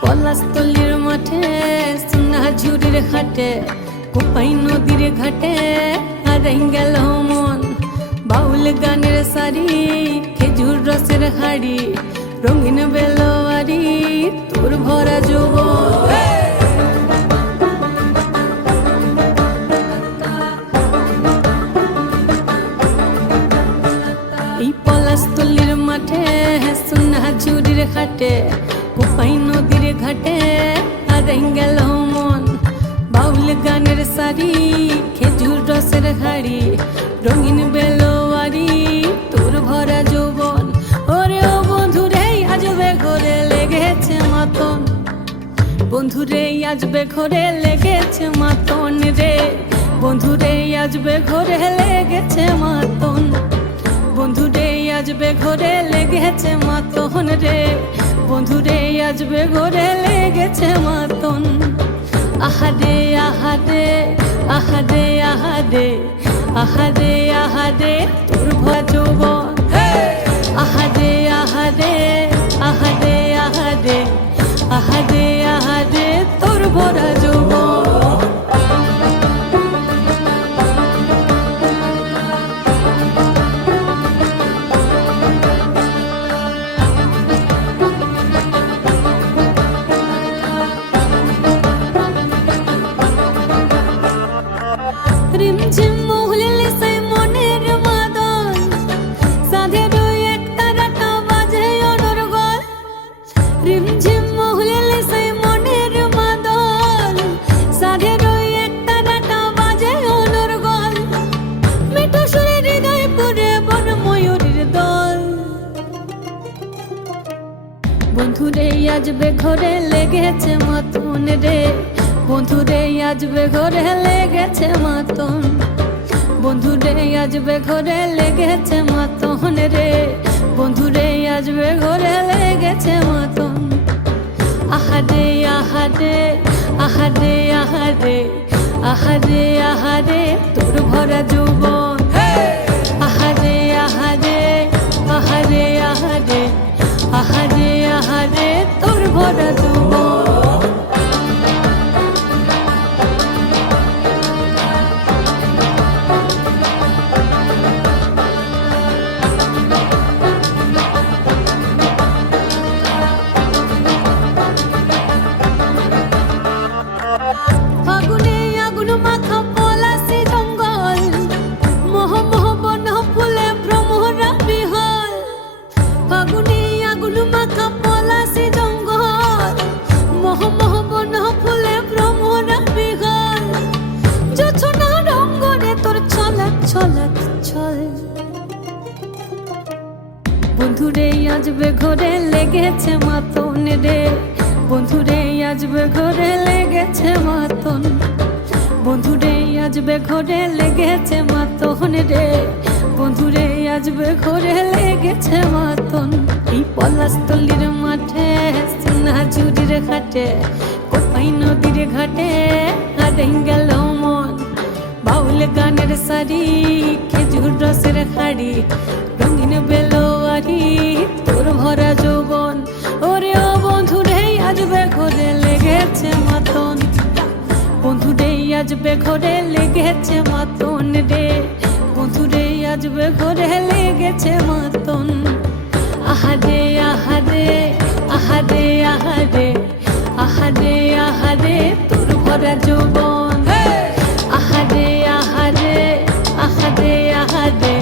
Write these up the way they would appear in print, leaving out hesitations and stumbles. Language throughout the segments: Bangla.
পলাশতলির মাঠে সোনা ঝুড়ির ঘাটে কোপাই নদীর ঘাটে হারাই গেল মন বাউল গানের সারি খেজুর রসের হাড়ি রঙিন বেলোয়ারি তোর ভরা যৌবন এই পলাশতলির মাঠে সোনা ঝুড়ির ঘাটে কোপাই নদীর ঘাটে হারাই গেল মন বাউল গানের সারি খেজুর রসের হাড়ি রঙিন বেলোয়ারি তোর ভরা যৌবন ওরে ও বন্ধুরে আজবে ঘরে লেগেছে মাতন বন্ধুরে আজবে ঘরে লেগেছে মাতন রে বন্ধুরে আজবে ঘরে লেগেছে মাতন বন্ধুরে আজবে ঘরে লেগেছে মাতন রে বন্ধুরে আজবে ঘরে লেগেছে মাতন আহারে আহারে আহারে আহারে আহারে আহারে তোর ভরা যৌবন আহারে আহারে আহারে আহারে আহারে আহারে তোর ভরা যৌবন রিমঝিম মহুলে সেই মনের মাদন সাধের এক তারাটা বাজে অনর্গল রিমঝিম মহুলে সেই মনের মাদন সাধের এক তারাটা বাজে অনর্গল মিঠো সুরে হৃদয় পুরে বন ময়ূরের দল বন্ধুরে আজবে ঘরে লেগেছে মাতন রে বন্ধুরে আজবে ঘরে লেগেছে মাতন বন্ধুরে আজবে ঘরে লেগেছে মাতন রে বন্ধুরে আজবে ঘরে লেগেছে মাতন আহারে আহারে আহারে আহারে আহারে আহারে তোর ভরা যৌবন আহারে আহারে আহারে আহারে আহারে আহারে তোর ভরা যৌবন ফাগুনে আগুন মাখা পলাশি জঙ্গল মোহ মোহ বন ফুলে ভ্রমরা বিহল ফাগুনে আগুন মাখা পলাশি জঙ্গল মোহ মোহ বন ফুলে ভ্রমরা বিহল জোছনা রঙ্গনে তোর ছলক ছলক ছল বন্ধুরে আজবে ঘরে লেগেছে মাতন রে বন্ধুরে আজবে ঘরে লেগেছে মাতন বন্ধুরে আজবে ঘরে লেগেছে মাতন রে বন্ধুরে আজবে ঘরে লেগেছে মাতন এই পলাশতলির মাঠে সোনা ঝুড়ির ঘাটে কোপাই নদীর ঘাটে হারাই গেল মন বাউল গানের সারি খেজুর রসের হাড়ি রঙিন বেলোয়ারি তোর ভরা যৌবন ওরে ও বন্ধুরে আজবে ঘরে লেগেছে মাতন বন্ধুরে আজবে ঘরে লেগেছে মাতন রে বন্ধুরে আজবে ঘরে লেগেছে মাতন আহারে আহারে আহারে আহারে আহারে আহারে তোর ভরা যৌবন আহারে আহারে আহারে আহারে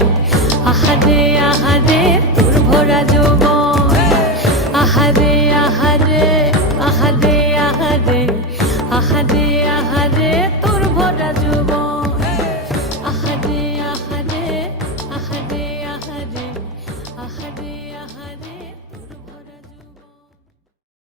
আহারে আহারে তোর ভরা যৌবন